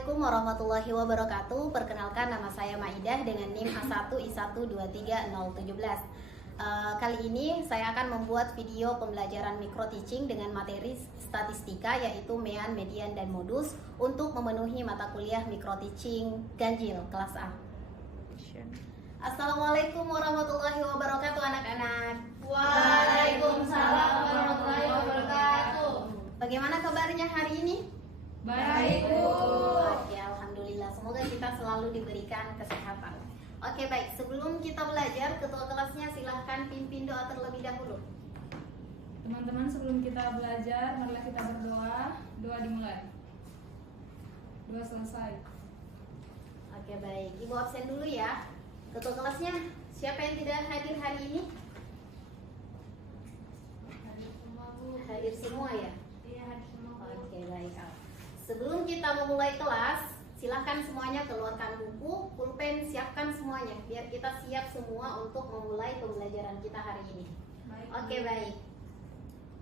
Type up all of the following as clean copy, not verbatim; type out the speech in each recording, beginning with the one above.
Assalamualaikum warahmatullahi wabarakatuh. Perkenalkan, nama saya Maidah dengan NIM A1I1230017. Kali ini saya akan membuat video pembelajaran micro teaching dengan materi statistika, yaitu mean, median, dan modus untuk memenuhi mata kuliah micro teaching ganjil kelas A. Assalamualaikum warahmatullahi wabarakatuh anak-anak. Waalaikumsalam warahmatullahi wabarakatuh. Bagaimana kabarnya hari ini? Baik, Bu. Oke, alhamdulillah. Semoga kita selalu diberikan kesehatan. Oke, baik. Sebelum kita belajar, ketua kelasnya silahkan pimpin doa terlebih dahulu. Teman-teman, sebelum kita belajar, marilah kita berdoa. Doa dimulai. Doa selesai. Oke, baik. Ibu absen dulu ya. Ketua kelasnya, siapa yang tidak hadir hari ini? Hadir semua, Bu. Hadir semua ya? Iya, hadir semua, Bu. Oke, baik. Sebelum kita memulai kelas, silahkan semuanya keluarkan buku, pulpen, siapkan semuanya biar kita siap semua untuk memulai pembelajaran kita hari ini. Baik, Bu. Oke, baik.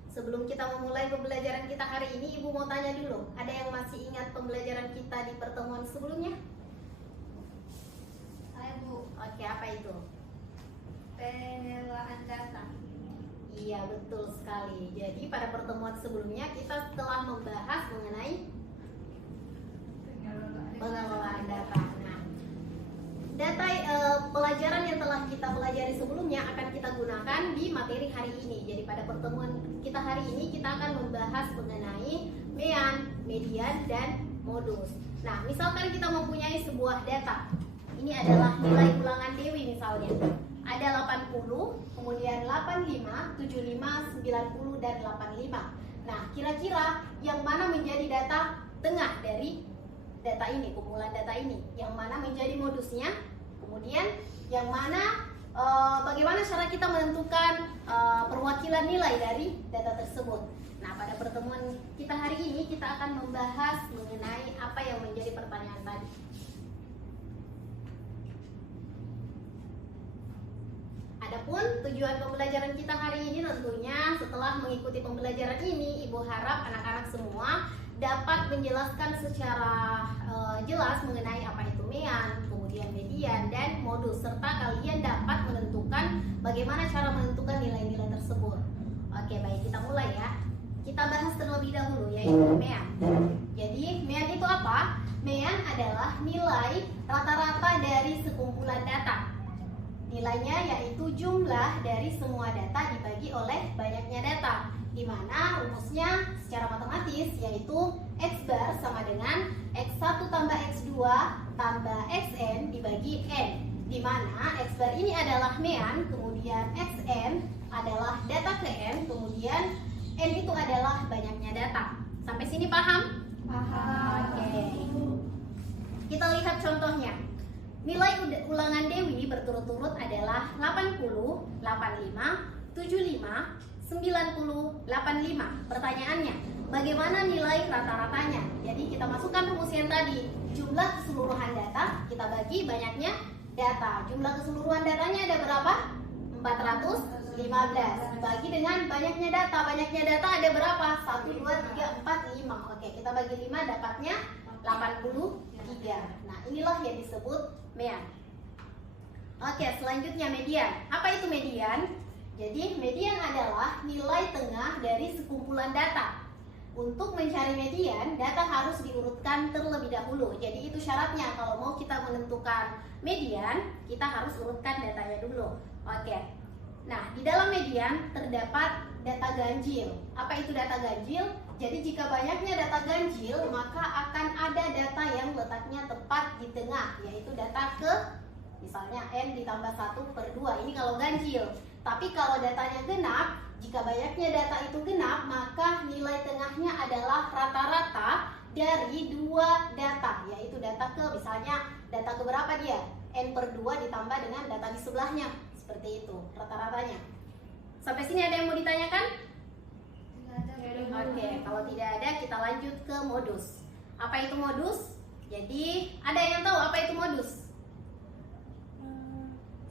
Sebelum kita memulai pembelajaran kita hari ini, Ibu mau tanya dulu, ada yang masih ingat pembelajaran kita di pertemuan sebelumnya? Saya, Bu. Oke, apa itu? Penilaian data. Iya, betul sekali. Jadi pada pertemuan sebelumnya kita telah membahas mengenai pengelolaan data. Nah, data pelajaran yang telah kita pelajari sebelumnya akan kita gunakan di materi hari ini. Jadi pada pertemuan kita hari ini kita akan membahas mengenai mean, median, dan modus. Nah, misalkan kita mempunyai sebuah data. Ini adalah nilai ulangan Dewi misalnya. Ada 80, kemudian 85, 75, 90, dan 85. Nah, kira-kira yang mana menjadi data tengah dari data ini, kumpulan data ini? Yang mana menjadi modusnya? Kemudian yang mana bagaimana cara kita menentukan perwakilan nilai dari data tersebut? Nah, pada pertemuan kita hari ini kita akan membahas mengenai apa yang menjadi pertanyaan tadi. Adapun tujuan pembelajaran kita hari ini tentunya setelah mengikuti pembelajaran ini, Ibu harap anak-anak semua dapat menjelaskan secara jelas mengenai apa itu mean, kemudian median, dan modus, serta kalian dapat menentukan bagaimana cara menentukan nilai-nilai tersebut. Oke, baik, kita mulai ya. Kita bahas terlebih dahulu yaitu mean. Jadi mean itu apa? Mean adalah nilai rata-rata dari sekumpulan data. Nilainya yaitu jumlah dari semua data dibagi oleh banyaknya data, di mana rumusnya secara matematis yaitu X bar sama dengan X1 tambah X2 tambah Xn dibagi N, di mana X bar ini adalah mean, kemudian Xn adalah data ke N, kemudian N itu adalah banyaknya data. Sampai sini paham? Paham. Oke. Kita lihat contohnya. Nilai ulangan Dewi berturut-turut adalah 80, 85, 75, 90, 85. Pertanyaannya, bagaimana nilai rata-ratanya? Jadi kita masukkan rumus yang tadi. Jumlah keseluruhan data kita bagi banyaknya data. Jumlah keseluruhan datanya ada berapa? 415 dibagi dengan banyaknya data. Banyaknya data ada berapa? 1, 2, 3, 4, 5. Oke, kita bagi 5 dapatnya 83. Nah, inilah yang disebut mean. Oke, selanjutnya median. Apa itu median? Jadi median adalah nilai tengah dari sekumpulan data. Untuk mencari median, data harus diurutkan terlebih dahulu. Jadi itu syaratnya, kalau mau kita menentukan median, kita harus urutkan datanya dulu. Oke. Nah, di dalam median terdapat data ganjil. Apa itu data ganjil? Jadi jika banyaknya data ganjil, maka akan ada data yang letaknya tepat di tengah, yaitu data ke misalnya N ditambah 1/2. Ini kalau ganjil. Tapi kalau datanya genap, jika banyaknya data itu genap, maka nilai tengahnya adalah rata-rata dari dua data, yaitu data ke, misalnya data ke berapa dia? N/2 ditambah dengan data di sebelahnya. Seperti itu rata-ratanya. Sampai sini ada yang mau ditanyakan? Oke, kalau tidak ada kita lanjut ke modus. Apa itu modus? Jadi ada yang tahu apa itu modus?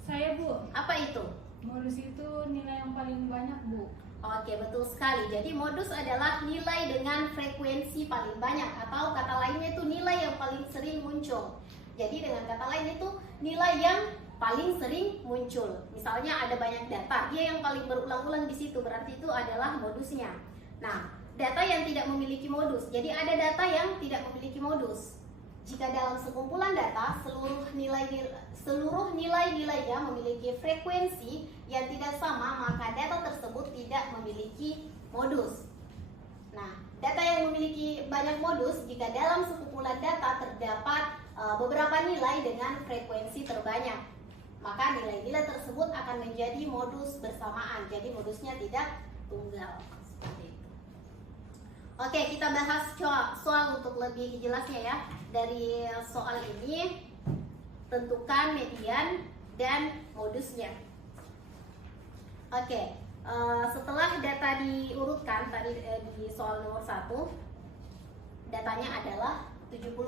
Saya, Bu. Apa itu? Modus itu nilai yang paling banyak, Bu. Oke, betul sekali. Jadi modus adalah nilai dengan frekuensi paling banyak, atau kata lainnya itu nilai yang paling sering muncul. Jadi dengan kata lain itu nilai yang paling sering muncul. Misalnya ada banyak data, dia yang paling berulang-ulang di situ, berarti itu adalah modusnya. Nah, data yang tidak memiliki modus. Jadi ada data yang tidak memiliki modus. Jika dalam sekumpulan data seluruh nilai-nilainya memiliki frekuensi yang tidak sama, maka data tersebut tidak memiliki modus. Nah, data yang memiliki banyak modus jika dalam sekumpulan data terdapat beberapa nilai dengan frekuensi terbanyak, maka nilai-nilai tersebut akan menjadi modus bersamaan. Jadi modusnya tidak tunggal. Seperti itu. Oke, kita bahas soal untuk lebih jelasnya ya. Dari soal ini, tentukan median dan modusnya. Oke, setelah data diurutkan tadi di soal nomor 1, datanya adalah 75,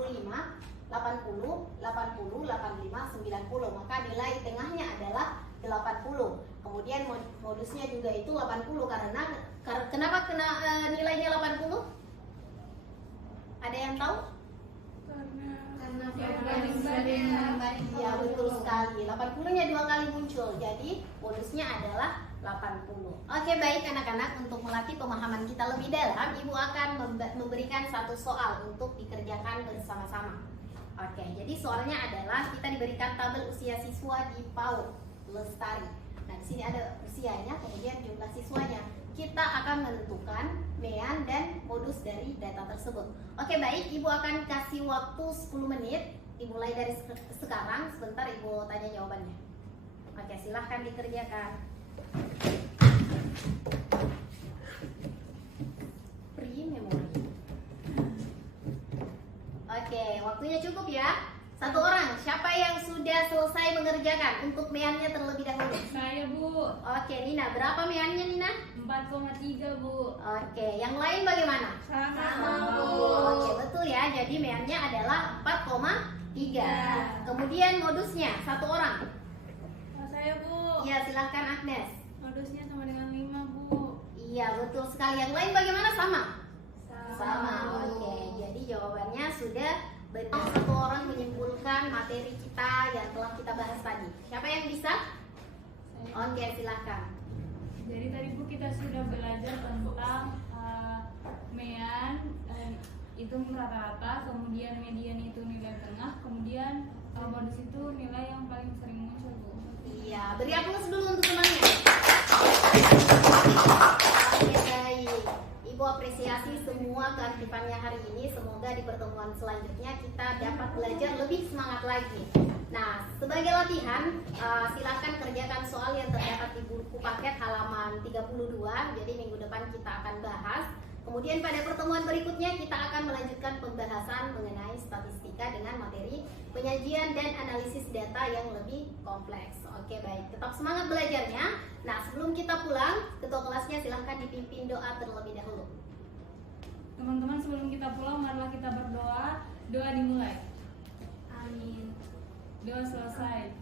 80, 80, 85, 90. Maka nilai tengahnya adalah 80. Kemudian modusnya juga itu 80 karena kenapa nilainya 80? Ada yang tahu? Karena Ya, betul sekali. 80-nya 2 kali muncul. Jadi modusnya adalah 80. Oke, baik anak-anak, untuk melatih pemahaman kita lebih dalam, Ibu akan memberikan satu soal untuk dikerjakan bersama-sama. Oke, jadi soalnya adalah kita diberikan tabel usia siswa di PAUD Lestari. Nah, di sini ada usianya, kemudian jumlah siswanya. Kita akan menentukan mean dan modus dari data tersebut. Oke, baik, Ibu akan kasih waktu 10 menit. Dimulai dari sekarang, sebentar Ibu tanya jawabannya. Oke, silahkan dikerjakan. Pre-memory. Oke, waktunya cukup ya. Satu orang, siapa yang sudah selesai mengerjakan untuk meannya terlebih dahulu? Saya, Bu. Oke, Nina, berapa meannya Nina? 4,3, Bu. Oke, yang lain bagaimana? Sama, Bu. Oke, betul ya. Jadi meannya adalah 4,3. Kemudian modusnya satu orang. Saya, Bu. Ya, silahkan Agnes. Modusnya sama dengan 5, Bu. Iya, betul sekali. Yang lain bagaimana? Sama? Sama. Bu. Oke, jadi jawabannya sudah benar. Satu orang menyimpulkan materi kita yang telah kita bahas tadi. Siapa yang bisa? Oke, silahkan. Jadi tadi, Bu, kita sudah belajar tentang mean, hitung rata-rata, kemudian median itu nilai tengah, kemudian modus itu nilai yang paling sering muncul, Bu. Iya, beri aplaus dulu untuk temannya. Oke, baik. Ibu apresiasi semua keaktifannya hari ini. Semoga di pertemuan selanjutnya kita dapat belajar lebih semangat lagi. Nah, sebagai latihan, silakan kerjakan soal yang terdapat di buku paket halaman 32. Jadi minggu depan kita akan bahas. Kemudian pada pertemuan berikutnya kita akan melanjutkan pembahasan mengenai statistika dengan materi penyajian dan analisis data yang lebih kompleks. Oke, baik. Tetap semangat belajarnya. Nah, sebelum kita pulang, ketua kelasnya silahkan dipimpin doa terlebih dahulu. Teman-teman, sebelum kita pulang, marilah kita berdoa. Doa dimulai. Amin. Doa selesai.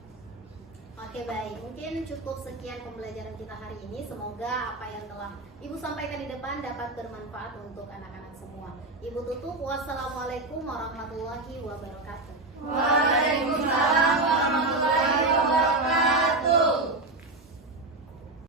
Oke, baik. Mungkin cukup sekian pembelajaran kita hari ini. Semoga apa yang telah Ibu sampaikan di depan dapat bermanfaat untuk anak-anak semua. Ibu tutup. Wassalamualaikum warahmatullahi wabarakatuh. Waalaikumsalam warahmatullahi wabarakatuh.